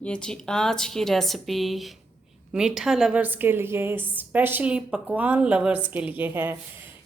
ये जी आज की रेसिपी मीठा लवर्स के लिए, स्पेशली पकवान लवर्स के लिए है।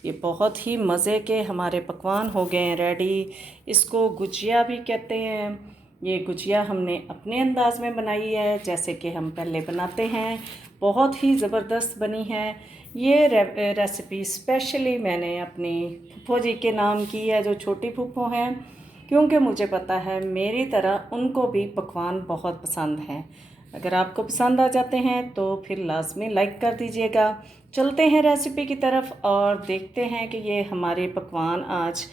ये बहुत ही मज़े के हमारे पकवान हो गए हैं रेडी। इसको गुजिया भी कहते हैं। ये गुजिया हमने अपने अंदाज में बनाई है, जैसे कि हम पहले बनाते हैं। बहुत ही ज़बरदस्त बनी है ये रेसिपी। स्पेशली मैंने अपनी फूफो जी के नाम की है, जो छोटी फूफो हैं, क्योंकि मुझे पता है मेरी तरह उनको भी पकवान बहुत पसंद हैं। अगर आपको पसंद आ जाते हैं तो फिर लाजमी लाइक कर दीजिएगा। चलते हैं रेसिपी की तरफ और देखते हैं कि ये हमारे पकवान आज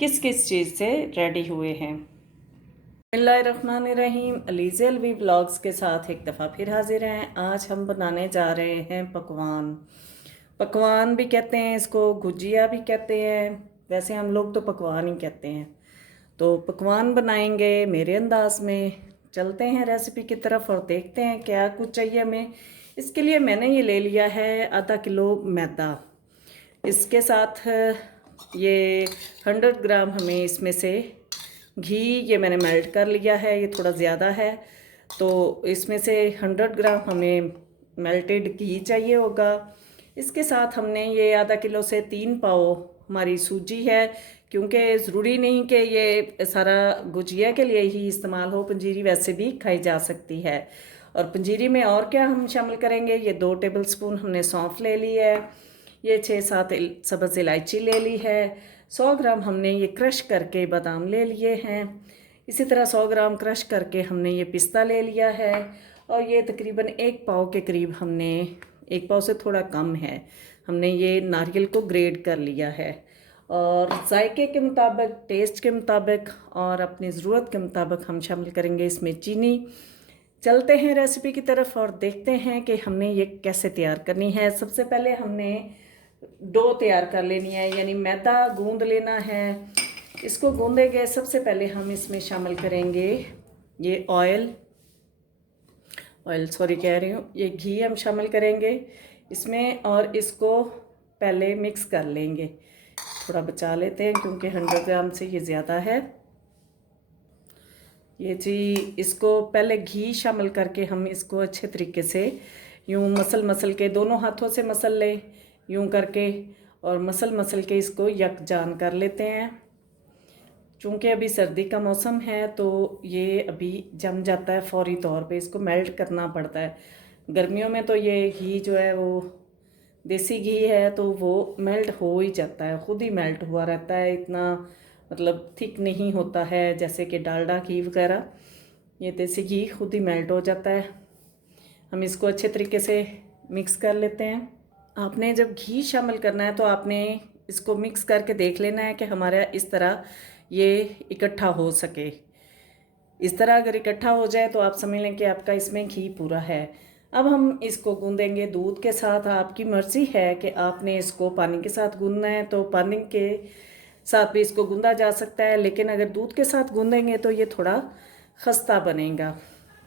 किस किस चीज़ से रेडी हुए हैं। बिस्मिल्लाहिर्रहमानिर्रहीम। अलीज़ अलवी ब्लॉग्स के साथ एक दफ़ा फिर हाजिर हैं। आज हम बनाने जा रहे हैं पकवान। पकवान भी कहते हैं इसको, गुजिया भी कहते हैं। वैसे हम लोग तो पकवान ही कहते हैं। तो पकवान बनाएंगे मेरे अंदाज में। चलते हैं रेसिपी की तरफ और देखते हैं क्या कुछ चाहिए हमें। इसके लिए मैंने ये ले लिया है आधा किलो मैदा। इसके साथ ये 100 ग्राम हमें इसमें से घी, ये मैंने मेल्ट कर लिया है, ये थोड़ा ज़्यादा है तो इसमें से 100 ग्राम हमें मेल्टेड घी चाहिए होगा। इसके साथ हमने ये आधा किलो से 3 पाव हमारी सूजी है, क्योंकि ज़रूरी नहीं कि ये सारा गुजिया के लिए ही इस्तेमाल हो, पंजीरी वैसे भी खाई जा सकती है। और पंजीरी में और क्या हम शामिल करेंगे, ये 2 टेबलस्पून हमने सौंफ ले ली है, ये 6-7 सब्ज़ इलायची ले ली है, 100 ग्राम हमने ये क्रश करके बादाम ले लिए हैं, इसी तरह 100 ग्राम क्रश करके हमने ये पिस्ता ले लिया है, और ये तकरीबन 1 पाव के करीब हमने, 1 पाव से थोड़ा कम है, हमने ये नारियल को ग्रेट कर लिया है। और जायके के मुताबिक, टेस्ट के मुताबिक और अपनी ज़रूरत के मुताबिक हम शामिल करेंगे इसमें चीनी। चलते हैं रेसिपी की तरफ और देखते हैं कि हमने ये कैसे तैयार करनी है। सबसे पहले हमने डो तैयार कर लेनी है, यानी मैदा गूंद लेना है। इसको गूंदेंगे, सबसे पहले हम इसमें शामिल करेंगे ये ऑयल सॉरी कह रही हूँ, ये घी हम शामिल करेंगे इसमें, और इसको पहले मिक्स कर लेंगे। थोड़ा बचा लेते हैं क्योंकि 100 ग्राम से ये ज़्यादा है। ये जी, इसको पहले घी शामिल करके हम इसको अच्छे तरीके से यूँ मसल के, दोनों हाथों से मसल लें यूँ करके, और मसल के इसको यकजान कर लेते हैं। चूँकि अभी सर्दी का मौसम है तो ये अभी जम जाता है फौरी तौर पे, इसको मेल्ट करना पड़ता है। गर्मियों में तो ये घी जो है वो देसी घी है तो वो मेल्ट हो ही जाता है, ख़ुद ही मेल्ट हुआ रहता है, इतना मतलब थिक नहीं होता है जैसे कि डालडा घी वगैरह। ये देसी घी खुद ही मेल्ट हो जाता है। हम इसको अच्छे तरीके से मिक्स कर लेते हैं। आपने जब घी शामिल करना है तो आपने इसको मिक्स करके देख लेना है कि हमारा इस तरह ये इकट्ठा हो सके। इस तरह अगर इकट्ठा हो जाए तो आप समझ लें कि आपका इसमें घी पूरा है। अब हम इसको गूंदेंगे दूध के साथ। आपकी मर्ज़ी है कि आपने इसको पानी के साथ गूंदना है तो पानी के साथ भी इसको गूंदा जा सकता है, लेकिन अगर दूध के साथ गूंदेंगे तो ये थोड़ा खस्ता बनेगा।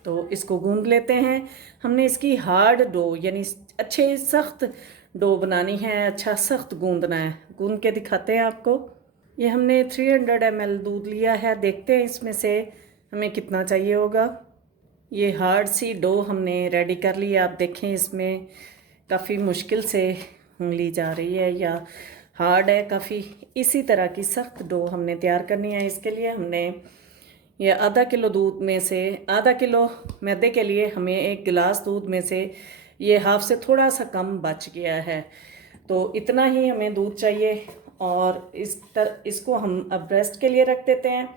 तो इसको गूंद लेते हैं। हमने इसकी हार्ड डो यानी अच्छे सख्त डो बनानी है, अच्छा सख्त गूंदना है। गूंद के दिखाते हैं आपको। ये हमने 300 ml दूध लिया है, देखते हैं इसमें से हमें कितना चाहिए होगा। ये हार्ड सी डो हमने रेडी कर ली है। आप देखें इसमें काफ़ी मुश्किल से उंगली जा रही है या हार्ड है काफ़ी। इसी तरह की सख्त डो हमने तैयार करनी है। इसके लिए हमने ये आधा किलो दूध में से, आधा किलो मैदे के लिए हमें 1 गिलास दूध में से ये हाफ से थोड़ा सा कम बच गया है, तो इतना ही हमें दूध चाहिए। और इसको हम अब रेस्ट के लिए रख देते हैं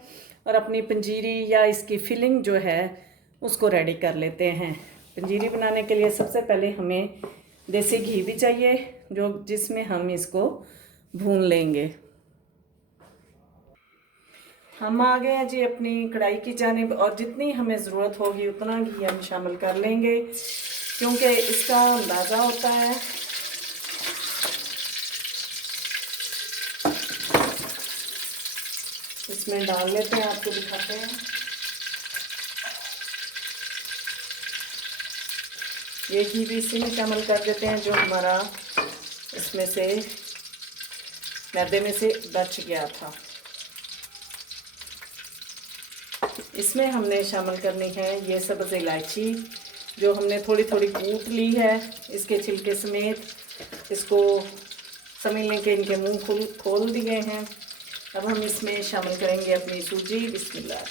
और अपनी पंजीरी या इसकी फिलिंग जो है उसको रेडी कर लेते हैं। पंजीरी बनाने के लिए सबसे पहले हमें देसी घी भी चाहिए, जो जिसमें हम इसको भून लेंगे। हम आ गए हैं जी अपनी कढ़ाई की जानिब, और जितनी हमें ज़रूरत होगी उतना घी हम शामिल कर लेंगे, क्योंकि इसका अंदाज़ा होता है। इसमें डाल लेते हैं, आपको दिखाते हैं। ये घी भी इसी में शामिल कर देते हैं जो हमारा इसमें से मैदे में से बच गया था। इसमें हमने शामिल करनी है ये सब्ज़ इलायची, जो हमने थोड़ी थोड़ी कूट ली है इसके छिलके समेत। इसको समझ लें कि इनके मुंह खोल दिए हैं। अब हम इसमें शामिल करेंगे अपनी सूजी। बिस्मिल्लाह।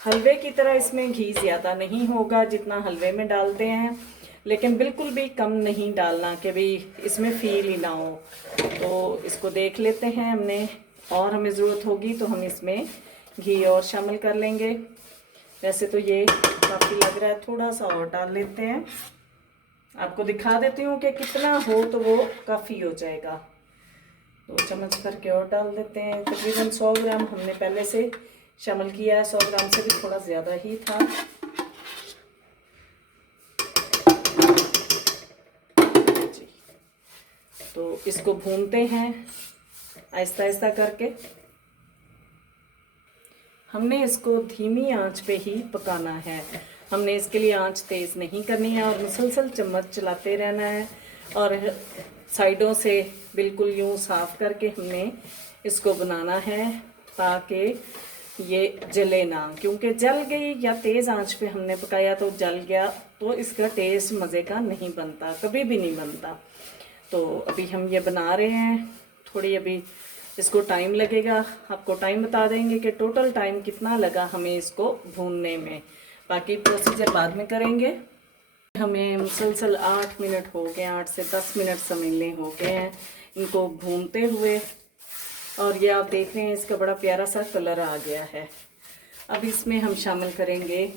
हलवे की तरह इसमें घी ज़्यादा नहीं होगा जितना हलवे में डालते हैं, लेकिन बिल्कुल भी कम नहीं डालना कि भाई इसमें फील ही ना हो। तो इसको देख लेते हैं हमने, और हमें ज़रूरत होगी तो हम इसमें घी और शामिल कर लेंगे। वैसे तो ये काफ़ी लग रहा है, थोड़ा सा और डाल लेते हैं। आपको दिखा देती हूँ कि कितना हो तो वो काफ़ी हो जाएगा। 2 चम्मच करके और डाल देते हैं। तकरीबन 100 ग्राम हमने पहले से शामिल किया है, 100 ग्राम से भी थोड़ा ज़्यादा ही था। जी, तो इसको भूनते हैं आहिस्ता आहिस्ता करके। हमने इसको धीमी आंच पे ही पकाना है। हमने इसके लिए आंच तेज़ नहीं करनी है और मुसलसल चम्मच चलाते रहना है, और साइडों से बिल्कुल यूँ साफ़ करके हमने इसको बनाना है ताकि ये जले ना। क्योंकि जल गई या तेज़ आंच पे हमने पकाया तो जल गया तो इसका टेस्ट मज़े का नहीं बनता, कभी भी नहीं बनता। तो अभी हम ये बना रहे हैं, थोड़ी अभी इसको टाइम लगेगा। आपको टाइम बता देंगे कि टोटल टाइम कितना लगा हमें इसको भूनने में। बाकी प्रोसीजर बाद में करेंगे। हमें मुसलसल 8 मिनट हो गए, 8 से 10 मिनट समझ लें हो गए हैं इनको भूनते हुए। और ये आप देख रहे हैं इसका बड़ा प्यारा सा कलर आ गया है। अब इसमें हम शामिल करेंगे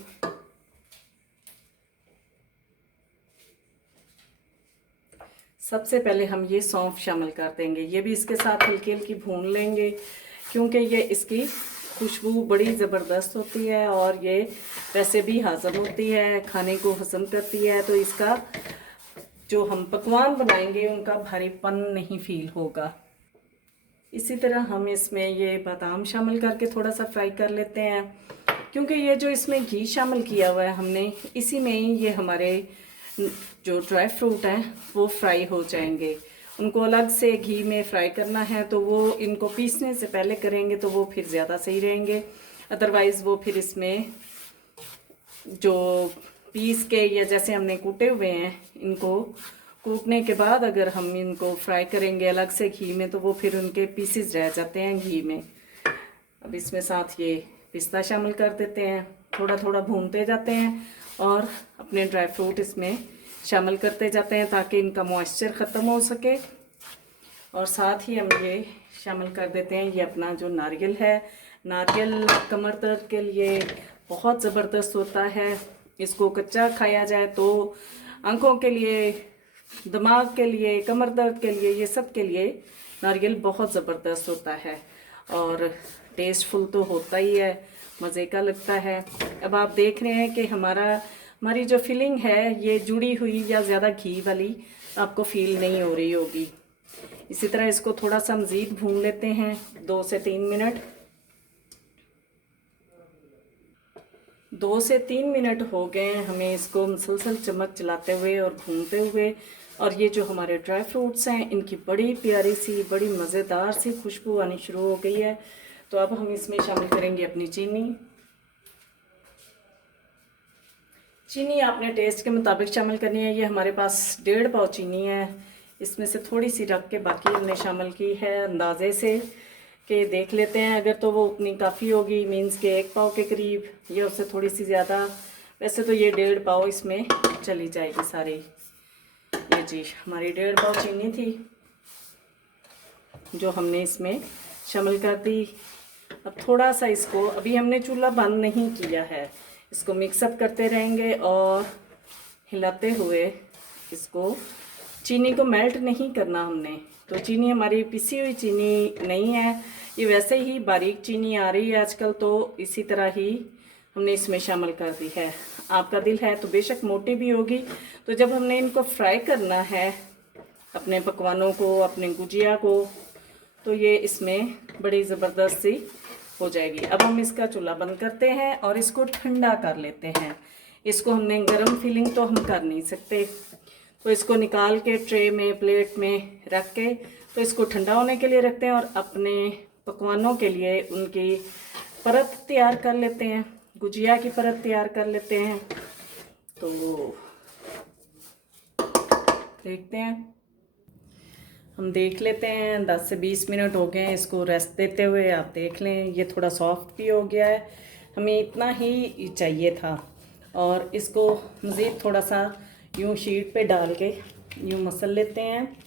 सबसे पहले हम ये सौंफ शामिल कर देंगे। ये भी इसके साथ हल्की हल्की भून लेंगे, क्योंकि ये इसकी खुशबू बड़ी ज़बरदस्त होती है और ये वैसे भी हज़म होती है, खाने को हज़म करती है। तो इसका जो हम पकवान बनाएंगे उनका भारीपन नहीं फील होगा। इसी तरह हम इसमें ये बादाम शामिल करके थोड़ा सा फ्राई कर लेते हैं, क्योंकि ये जो इसमें घी शामिल किया हुआ है हमने, इसी में ही ये हमारे जो ड्राई फ्रूट हैं वो फ्राई हो जाएंगे। उनको अलग से घी में फ्राई करना है तो वो इनको पीसने से पहले करेंगे तो वो फिर ज़्यादा सही रहेंगे। अदरवाइज़ वो फिर इसमें जो पीस के या जैसे हमने कूटे हुए हैं, इनको कूटने के बाद अगर हम इनको फ्राई करेंगे अलग से घी में तो वो फिर उनके पीसेस रह जाते हैं घी में। अब इसमें साथ ये पिस्ता शामिल कर देते हैं, थोड़ा थोड़ा भूनते जाते हैं और अपने ड्राई फ्रूट इसमें शामिल करते जाते हैं ताकि इनका मॉइस्चर ख़त्म हो सके। और साथ ही हम ये शामिल कर देते हैं ये अपना जो नारियल है। नारियल कमर दर्द के लिए बहुत ज़बरदस्त होता है। इसको कच्चा खाया जाए तो आंखों के लिए, दिमाग के लिए, कमर दर्द के लिए, ये सब के लिए नारियल बहुत ज़बरदस्त होता है और टेस्टफुल तो होता ही है, मज़े का लगता है। अब आप देख रहे हैं कि हमारी जो फीलिंग है ये जुड़ी हुई या ज़्यादा घी वाली आपको फील नहीं हो रही होगी। इसी तरह इसको थोड़ा सा मज़ीद भून लेते हैं 2 से 3 मिनट। 2 से 3 मिनट हो गए हमें इसको मुसलसल चम्मच चलाते हुए और भूनते हुए। और ये जो हमारे ड्राई फ्रूट्स हैं इनकी बड़ी प्यारी सी, बड़ी मज़ेदार सी खुशबू आनी शुरू हो गई है। तो अब हम इसमें शामिल करेंगे अपनी चीनी। चीनी आपने टेस्ट के मुताबिक शामिल करनी है। ये हमारे पास 1.5 पाव चीनी है, इसमें से थोड़ी सी रख के बाकी हमने शामिल की है अंदाजे से कि देख लेते हैं। अगर तो वो उतनी काफ़ी होगी, मीन्स के 1 पाव के करीब, या उससे थोड़ी सी ज़्यादा। वैसे तो ये 1.5 पाव इसमें चली जाएगी सारी। ये जी हमारी 1.5 पाव चीनी थी जो हमने इसमें शामिल कर दी। अब थोड़ा सा इसको, अभी हमने चूल्हा बंद नहीं किया है, इसको मिक्सअप करते रहेंगे और हिलाते हुए इसको, चीनी को मेल्ट नहीं करना हमने। तो चीनी हमारी पिसी हुई चीनी नहीं है, ये वैसे ही बारीक चीनी आ रही है आजकल, तो इसी तरह ही हमने इसमें शामिल कर दी है। आपका दिल है तो बेशक मोटी भी होगी। तो जब हमने इनको फ्राई करना है अपने पकवानों को, अपने गुजिया को, तो ये इसमें बड़ी ज़बरदस्त सी हो जाएगी। अब हम इसका चूल्हा बंद करते हैं और इसको ठंडा कर लेते हैं। इसको हमने गर्म फीलिंग तो हम कर नहीं सकते, तो इसको निकाल के ट्रे में, प्लेट में रख के तो इसको ठंडा होने के लिए रखते हैं और अपने पकवानों के लिए उनकी परत तैयार कर लेते हैं, गुजिया की परत तैयार कर लेते हैं। तो देखते हैं, हम देख लेते हैं। 10 से 20 मिनट हो गए हैं इसको रेस्ट देते हुए। आप देख लें ये थोड़ा सॉफ्ट भी हो गया है, हमें इतना ही चाहिए था। और इसको मज़ीद थोड़ा सा यूँ शीट पे डाल के यूँ मसल लेते हैं।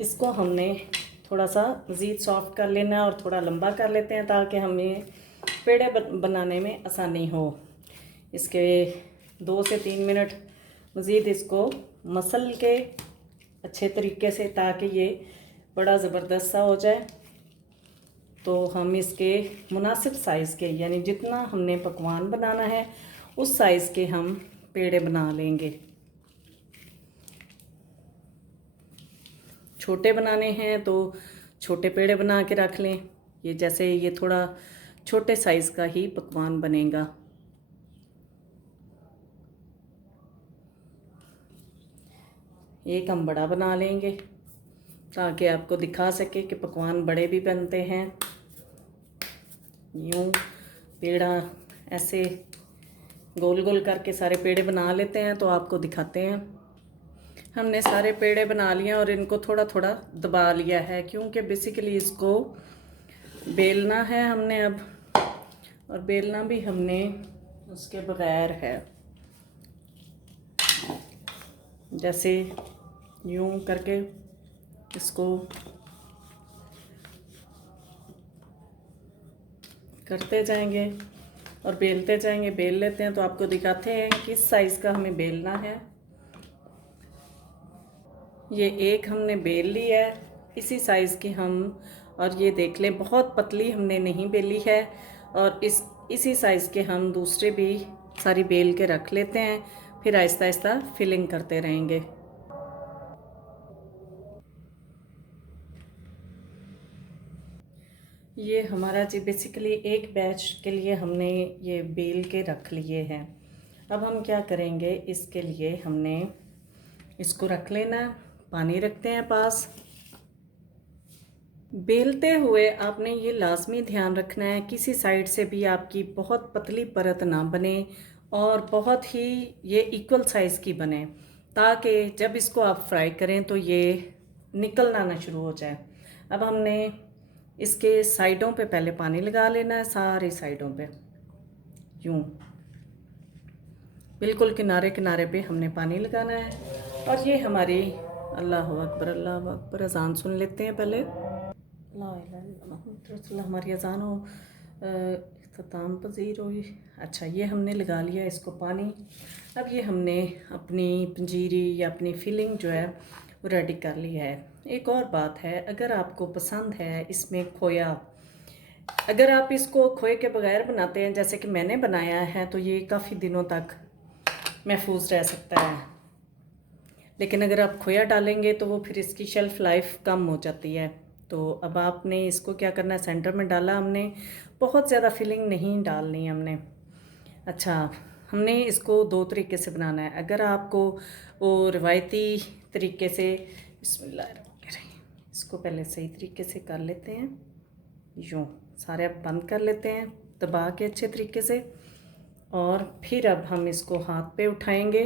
इसको हमने थोड़ा सा मज़ीद सॉफ्ट कर लेना है और थोड़ा लंबा कर लेते हैं ताकि हमें पेड़े बनाने में आसानी हो। इसके 2 से 3 मिनट मज़ीद इसको मसल के अच्छे तरीके से, ताकि ये बड़ा ज़बरदस्त सा हो जाए। तो हम इसके मुनासिब साइज़ के, यानी जितना हमने पकवान बनाना है उस साइज़ के हम पेड़े बना लेंगे। छोटे बनाने हैं तो छोटे पेड़े बना के रख लें। ये जैसे ये थोड़ा छोटे साइज़ का ही पकवान बनेगा। एक हम बड़ा बना लेंगे ताकि आपको दिखा सके कि पकवान बड़े भी बनते हैं। यूँ पेड़ा ऐसे गोल गोल करके सारे पेड़े बना लेते हैं, तो आपको दिखाते हैं। हमने सारे पेड़े बना लिए और इनको थोड़ा थोड़ा दबा लिया है, क्योंकि बेसिकली इसको बेलना है हमने अब, और बेलना भी हमने उसके बगैर है। जैसे यूँ करके इसको करते जाएंगे और बेलते जाएंगे। बेल लेते हैं तो आपको दिखाते हैं किस साइज़ का हमें बेलना है। ये एक हमने बेल ली है इसी साइज़ की हम, और ये देख लें बहुत पतली हमने नहीं बेली है। और इसी साइज़ के हम दूसरे भी सारी बेल के रख लेते हैं, फिर आहिस्ता आहिस्ता फिलिंग करते रहेंगे। ये हमारा जी बेसिकली एक बैच के लिए हमने ये बेल के रख लिए हैं। अब हम क्या करेंगे, इसके लिए हमने इसको रख लेना, पानी रखते हैं पास। बेलते हुए आपने ये लाजमी ध्यान रखना है किसी साइड से भी आपकी बहुत पतली परत ना बने और बहुत ही ये इक्वल साइज़ की बने, ताकि जब इसको आप फ्राई करें तो ये निकलना ना शुरू हो जाए। अब हमने इसके साइडों पे पहले पानी लगा लेना है, सारी साइडों पे यूँ बिल्कुल किनारे किनारे पे हमने पानी लगाना है। और ये हमारी अल्लाह अकबर अज़ान सुन लेते हैं पहले। हमारी अज़ान हो इख्तिताम पज़ीर हुई। अच्छा, ये हमने लगा लिया इसको पानी। अब ये हमने अपनी पंजीरी या अपनी फिलिंग जो है वो रेडी कर ली है। एक और बात है, अगर आपको पसंद है इसमें खोया, अगर आप इसको खोए के बगैर बनाते हैं जैसे कि मैंने बनाया है, तो ये काफ़ी दिनों तक महफूज रह सकता है। लेकिन अगर आप खोया डालेंगे तो वो फिर इसकी शेल्फ़ लाइफ कम हो जाती है। तो अब आपने इसको क्या करना है, सेंटर में डाला हमने, बहुत ज़्यादा फिलिंग नहीं डालनी हमने। अच्छा, हमने इसको 2 तरीके से बनाना है। अगर आपको वो रिवायती तरीके से, बिस्मिल्लाहिर्रहमानिर्रहीम, इसको पहले सही तरीके से कर लेते हैं, यूँ सारे अब बंद कर लेते हैं दबा के अच्छे तरीके से। और फिर अब हम इसको हाथ पे उठाएंगे।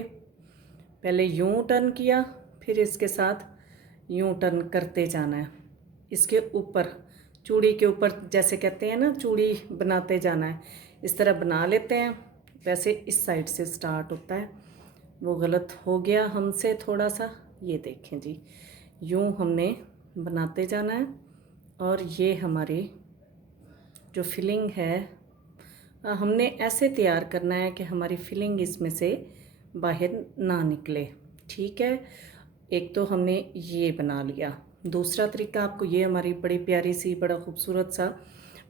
पहले यूँ टर्न किया, फिर इसके साथ यूँ टर्न करते जाना है। इसके ऊपर चूड़ी के ऊपर, जैसे कहते हैं ना चूड़ी बनाते जाना है, इस तरह बना लेते हैं। वैसे इस साइड से स्टार्ट होता है, वो गलत हो गया हमसे थोड़ा सा। ये देखें जी, यूँ हमने बनाते जाना है। और ये हमारी जो फिलिंग है हमने ऐसे तैयार करना है कि हमारी फिलिंग इसमें से बाहर ना निकले। ठीक है, एक तो हमने ये बना लिया। दूसरा तरीका आपको, ये हमारी बड़ी प्यारी सी बड़ा खूबसूरत सा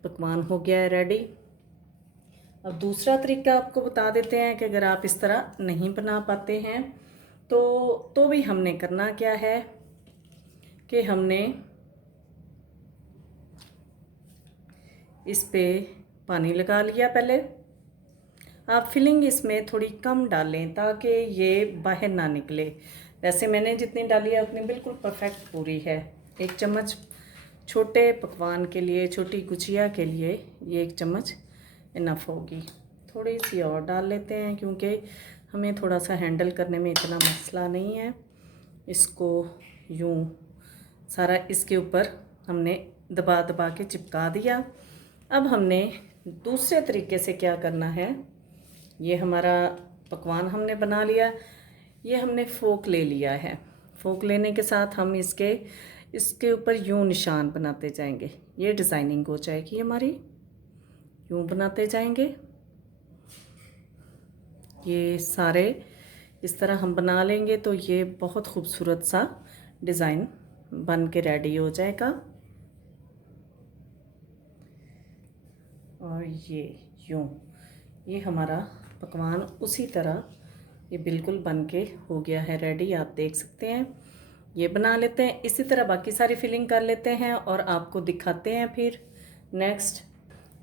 पकवान हो गया है रेडी। अब दूसरा तरीका आपको बता देते हैं कि अगर आप इस तरह नहीं बना पाते हैं तो भी हमने करना क्या है कि हमने इस पे पानी लगा लिया। पहले आप फिलिंग इसमें थोड़ी कम डालें ताकि ये बाहर ना निकले। वैसे मैंने जितनी डाली है उतनी बिल्कुल परफेक्ट पूरी है। 1 चम्मच छोटे पकवान के लिए, छोटी गुजिया के लिए ये 1 चम्मच इनफ होगी। थोड़ी सी और डाल लेते हैं क्योंकि हमें थोड़ा सा हैंडल करने में इतना मसला नहीं है। इसको यूँ सारा इसके ऊपर हमने दबा दबा के चिपका दिया। अब हमने दूसरे तरीके से क्या करना है, ये हमारा पकवान हमने बना लिया, ये हमने फोक ले लिया है। फोक लेने के साथ हम इसके ऊपर यूँ निशान बनाते जाएंगे। ये डिज़ाइनिंग हो जाएगी हमारी, यूँ बनाते जाएंगे। ये सारे इस तरह हम बना लेंगे तो ये बहुत खूबसूरत सा डिज़ाइन बन के रेडी हो जाएगा। और ये ये हमारा पकवान उसी तरह ये बिल्कुल बन के हो गया है रेडी, आप देख सकते हैं। ये बना लेते हैं, इसी तरह बाकी सारी फिलिंग कर लेते हैं और आपको दिखाते हैं फिर नेक्स्ट।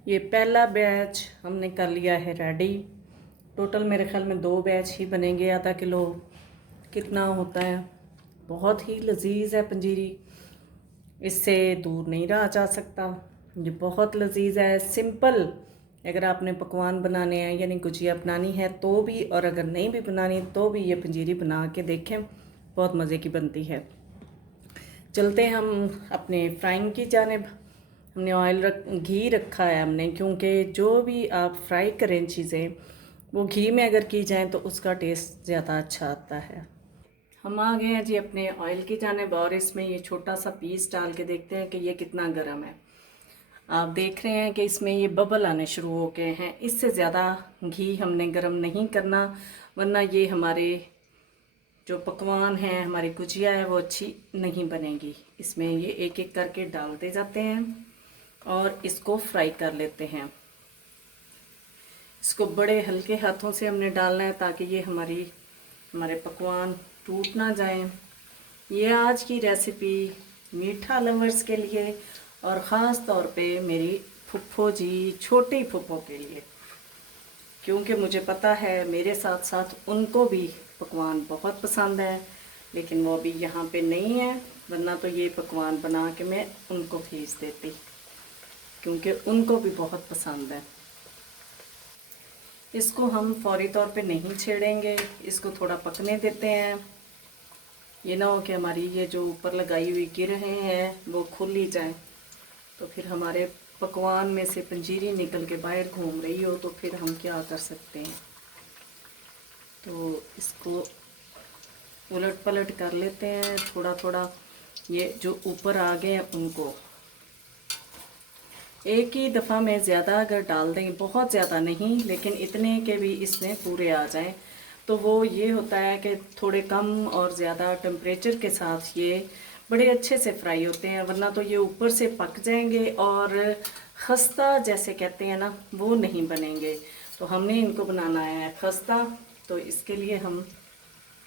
ये पहला बैच हमने कर लिया है रेडी। टोटल मेरे ख्याल में 2 बैच ही बनेंगे। आधा किलो कितना होता है, बहुत ही लजीज है पंजीरी, इससे दूर नहीं रहा जा सकता। ये बहुत लजीज है, सिंपल। अगर आपने पकवान बनाने हैं यानी गुजिया बनानी है तो भी, और अगर नहीं भी बनानी तो भी ये पंजीरी बना के देखें, बहुत मज़े की बनती है। चलते हैं हम अपने फ्राइंग की जानिब। हमने घी रखा है हमने, क्योंकि जो भी आप फ्राई करें चीज़ें वो घी में अगर की जाएं तो उसका टेस्ट ज़्यादा अच्छा आता है। हम आ गए हैं जी अपने ऑयल की जानिब और इसमें ये छोटा सा पीस डाल के देखते हैं कि ये कितना गर्म है। आप देख रहे हैं कि इसमें ये बबल आने शुरू हो गए हैं। इससे ज़्यादा घी हमने गर्म नहीं करना, वरना ये हमारे जो पकवान हैं, हमारी गुजिया है, वो अच्छी नहीं बनेगी। इसमें ये एक एक करके डालते जाते हैं और इसको फ्राई कर लेते हैं। इसको बड़े हल्के हाथों से हमने डालना है ताकि ये हमारे पकवान टूट ना जाएं। ये आज की रेसिपी मीठा लवर्स के लिए और ख़ास तौर पे मेरी फुफ्फो जी, छोटी फुफ्फो के लिए, क्योंकि मुझे पता है मेरे साथ साथ उनको भी पकवान बहुत पसंद है, लेकिन वो अभी यहाँ पे नहीं है, वरना तो ये पकवान बना के मैं उनको भेज देती, क्योंकि उनको भी बहुत पसंद है। इसको हम फौरी तौर पे नहीं छेड़ेंगे, इसको थोड़ा पकने देते हैं। ये ना हो कि हमारी ये जो ऊपर लगाई हुई गिरहें हैं वो खुल ही जाए, तो फिर हमारे पकवान में से पंजीरी निकल के बाहर घूम रही हो तो फिर हम क्या कर सकते हैं। तो इसको उलट पलट कर लेते हैं थोड़ा थोड़ा। ये जो ऊपर आ गए हैं उनको एक ही दफ़ा में ज़्यादा अगर डाल दें, बहुत ज़्यादा नहीं, लेकिन इतने के भी इसमें पूरे आ जाएं, तो वो ये होता है कि थोड़े कम और ज़्यादा टेम्परेचर के साथ ये बड़े अच्छे से फ्राई होते हैं, वरना तो ये ऊपर से पक जाएंगे और खस्ता जैसे कहते हैं ना, वो नहीं बनेंगे। तो हमने इनको बनाना है खस्ता, तो इसके लिए हम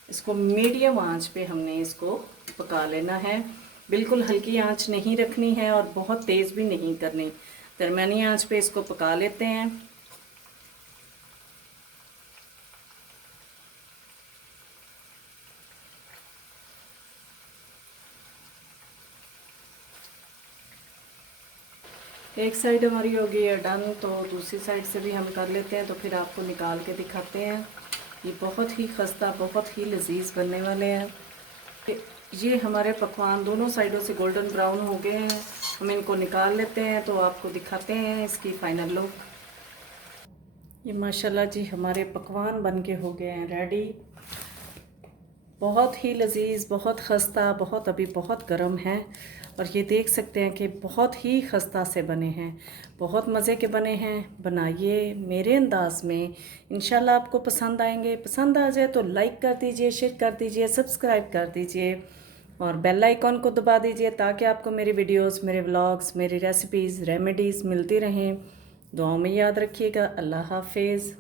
इसको मीडियम आंच पे हमने इसको पका लेना है। बिल्कुल हल्की आंच नहीं रखनी है और बहुत तेज़ भी नहीं करनी, दरमियानी आंच पे इसको पका लेते हैं। एक साइड हमारी हो गई है डन, तो दूसरी साइड से भी हम कर लेते हैं, तो फिर आपको निकाल के दिखाते हैं। ये बहुत ही खस्ता, बहुत ही लजीज बनने वाले हैं। ये हमारे पकवान दोनों साइडों से गोल्डन ब्राउन हो गए हैं, हम इनको निकाल लेते हैं तो आपको दिखाते हैं इसकी फाइनल लुक। ये माशाल्लाह जी हमारे पकवान बन के हो गए हैं रेडी। बहुत ही लजीज, बहुत खस्ता, बहुत अभी बहुत गर्म है, और ये देख सकते हैं कि बहुत ही खस्ता से बने हैं, बहुत मज़े के बने हैं। बनाइए मेरे अंदाज में, इंशाल्लाह आपको पसंद आएंगे। पसंद आ जाए तो लाइक कर दीजिए, शेयर कर दीजिए, सब्सक्राइब कर दीजिए और बेल आइकॉन को दबा दीजिए, ताकि आपको मेरी वीडियोस, मेरे व्लॉग्स, मेरी रेसिपीज़, रेमेडीज़ मिलती रहें। दुआओं में याद रखिएगा। अल्लाह हाफिज़।